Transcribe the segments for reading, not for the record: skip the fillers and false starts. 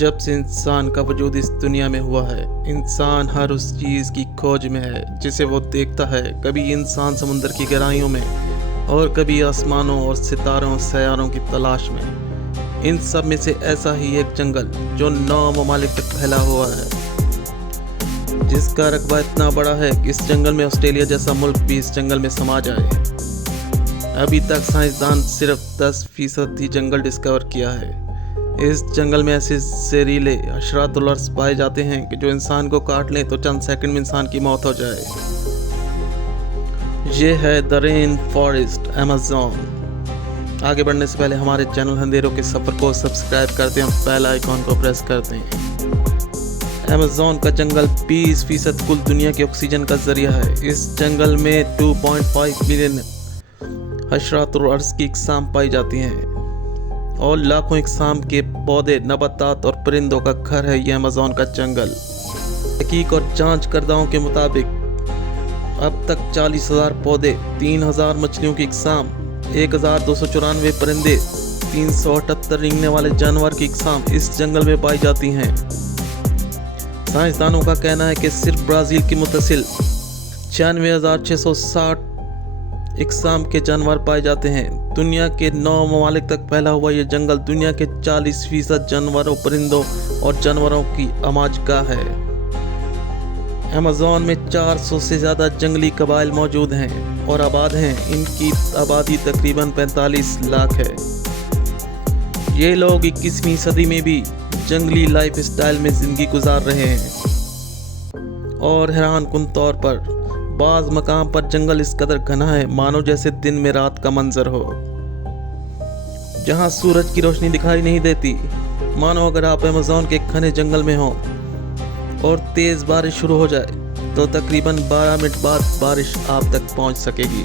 जब से इंसान का वजूद इस दुनिया में हुआ है, इंसान हर उस चीज़ की खोज में है जिसे वो देखता है। कभी इंसान समुद्र की गहराइयों में और कभी आसमानों और सितारों सैयारों की तलाश में। इन सब में से ऐसा ही एक जंगल जो 9 ममालिक तक फैला हुआ है, जिसका रकबा इतना बड़ा है कि इस जंगल में ऑस्ट्रेलिया जैसा मुल्क भी इस जंगल में समा जाए। अभी तक साइंसदान सिर्फ 10% ही जंगल डिस्कवर किया है। इस जंगल में ऐसे जहरीले हशरातुल अर्ज़ पाए जाते हैं कि जो इंसान को काट लें तो चंद सेकंड में इंसान की मौत हो जाए। ये है द रेन फॉरेस्ट अमेज़न। आगे बढ़ने से पहले हमारे चैनल अंधेरों के सफ़र को सब्सक्राइब कर दें और बेल आइकॉन को प्रेस कर दें। अमेज़न का जंगल 20% कुल दुनिया के ऑक्सीजन का जरिया है। इस जंगल में 2.5 मिलियन हशरातुल अर्ज़ की इकसाम पाई जाती हैं और लाखों इकसाम के पौधे, नबातात और परिंदों का घर है ये अमेज़न का जंगल। तहकीक और जांच करदाओं के मुताबिक अब तक 40,000 पौधे, 3,000 मछलियों की इकसाम, 1,294 परिंदे, 378 रेंगने वाले जानवर की इकसाम इस जंगल में पाई जाती हैं। साइंसदानों का कहना है कि सिर्फ ब्राज़ील की मुतसिल 96,660 इकसाम के जानवर पाए जाते हैं। दुनिया के 9 ममालिक तक फैला हुआ ये जंगल दुनिया के 40% जानवरों, परिंदों और जानवरों की आमाजगाह है। अमेज़न में 400 से ज़्यादा जंगली कबाइल मौजूद हैं और आबाद हैं। इनकी आबादी तकरीबन 45 लाख है। ये लोग 21वीं सदी में भी जंगली लाइफ स्टाइल में ज़िंदगी गुजार रहे हैं और हैरान कुन तौर पर बाज़ मकाम पर जंगल इस कदर घना है मानो जैसे दिन में रात का मंजर हो, जहां सूरज की रोशनी दिखाई नहीं देती। मानो अगर आप अमेज़न के घने जंगल में हों और तेज़ बारिश शुरू हो जाए तो तकरीबन 12 मिनट बाद बारिश आप तक पहुंच सकेगी।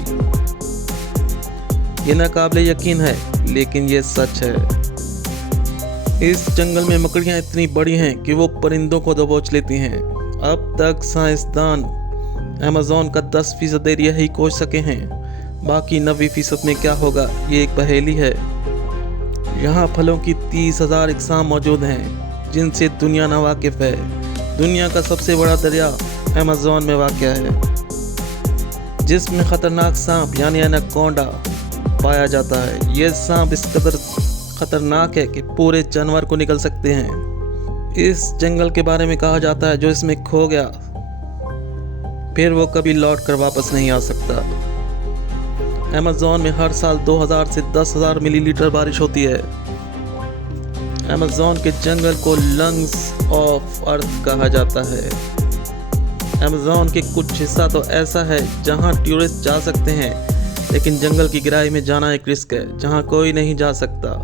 ये नाकाबिले यकीन है लेकिन ये सच है। इस जंगल में मकड़ियां इतनी बड़ी हैं कि वो परिंदों को दबोच लेती हैं। अब तक साइंसदान अमेज़न का 10% एरिया ही खोज सके हैं। बाकी 90% में क्या होगा ये एक पहेली है। यहाँ फलों की 30,000 इकसाम मौजूद हैं जिनसे दुनिया ना वाकिफ है। दुनिया का सबसे बड़ा दरिया अमेज़न में वाक़या है, जिसमें ख़तरनाक सांप यानी एनाकोंडा पाया जाता है। ये सांप इस कदर ख़तरनाक है कि पूरे जानवर को निगल सकते हैं। इस जंगल के बारे में कहा जाता है जो इसमें खो गया फिर वो कभी लौट कर वापस नहीं आ सकता। अमेज़न में हर साल 2000 से 10,000 मिलीलीटर बारिश होती है। अमेज़न के जंगल को लंग्स ऑफ अर्थ कहा जाता है। अमेज़न के कुछ हिस्सा तो ऐसा है जहां टूरिस्ट जा सकते हैं, लेकिन जंगल की गहराई में जाना एक रिस्क है जहां कोई नहीं जा सकता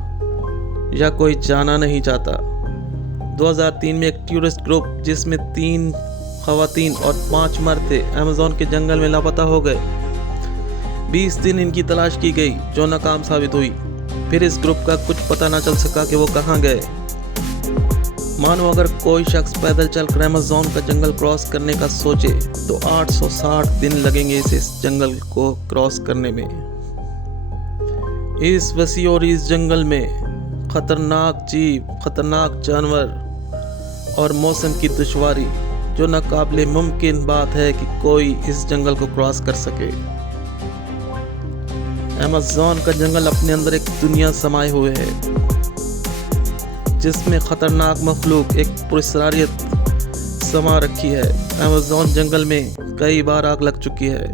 या कोई जाना नहीं चाहता। 2003 में एक टूरिस्ट ग्रुप जिसमें 3 ख़वातीन और 5 मर्द थे अमेज़न के जंगल में लापता हो गए। 20 दिन इनकी तलाश की गई जो नाकाम साबित हुई। फिर इस ग्रुप का कुछ पता ना चल सका कि वो कहाँ गए। मानो अगर कोई शख्स पैदल चलकर अमेज़न का जंगल क्रॉस करने का सोचे तो 860 दिन लगेंगे इस जंगल को क्रॉस करने में। इस वसी और इस जंगल में ख़तरनाक जीव, ख़तरनाक जानवर और मौसम की दुश्वारी जो नाकाबिले मुमकिन बात है कि कोई इस जंगल को क्रॉस कर सके। अमेज़न का जंगल अपने अंदर एक दुनिया समाये हुए है जिसमें ख़तरनाक मखलूक एक पुरस्कारियत समा रखी है। अमेज़न जंगल में कई बार आग लग चुकी है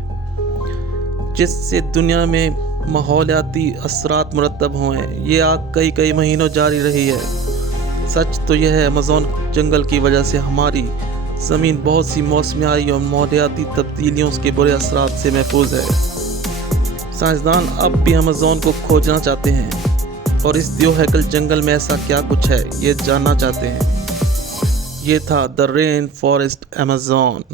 जिससे दुनिया में माहौलियाती असरात मुरतब हुए हैं। ये आग कई महीनों जारी रही है। सच तो यह है अमेज़न जंगल की वजह से हमारी ज़मीन बहुत सी मौसमियाती और माहौलियाती तब्दीलियों के बुरे असरात से महफूज है। साइंसदान अब भी अमेज़न को खोजना चाहते हैं और इस दियोहैकल जंगल में ऐसा क्या कुछ है ये जानना चाहते हैं। ये था द रेन फॉरेस्ट अमेज़न।